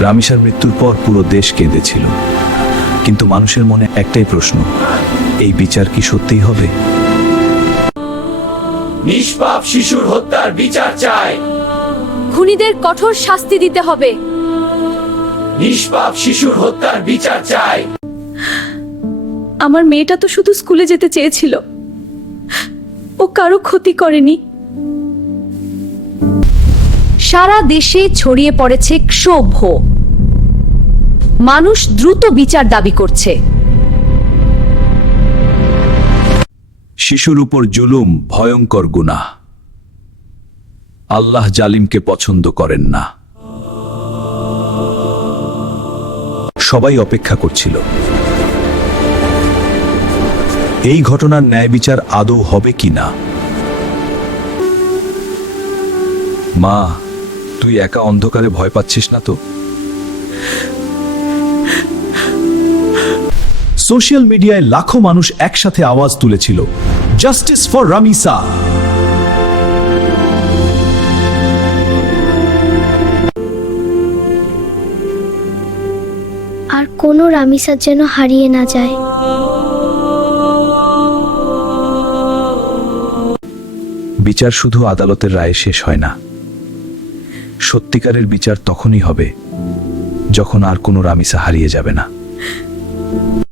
রামিসার মৃত্যুর পর পুরো দেশ কেঁদেছিল, কিন্তু মানুষের মনে একটাই প্রশ্ন, এই বিচার কি সত্যিই হবে? নিষ্পাপ শিশুর হত্যার বিচার চাই। খুনিদের কঠোর শাস্তি দিতে হবে। নিষ্পাপ শিশুর হত্যার বিচার চাই। আমার মেয়েটা তো শুধু স্কুলে যেতে চেয়েছিল, ও কারো ক্ষতি করেনি। সারা দেশে ছড়িয়ে পড়েছে ক্ষোভ। মানুষ দ্রুত বিচার দাবি করছে। শিশুর উপর জুলুম ভয়ঙ্কর গুনাহ। আল্লাহ জালিমকে পছন্দ করেন না। সবাই অপেক্ষা করছিল এই ঘটনার ন্যায় বিচার আদৌ হবে কিনা। মা, তুই একা অন্ধকারে ভয় পাচ্ছিস না তো? সোশ্যাল মিডিয়ায় লাখো মানুষ একসাথে আওয়াজ তুলেছিল, জাস্টিস ফর রামিসা। আর কোনো রামিসা যেন হারিয়ে না যায়। বিচার শুধু আদালতের রায়ে শেষ হয় না। সত্যিকারের বিচার তখনই হবে যখন আর কোনো রামিসা হারিয়ে যাবে না।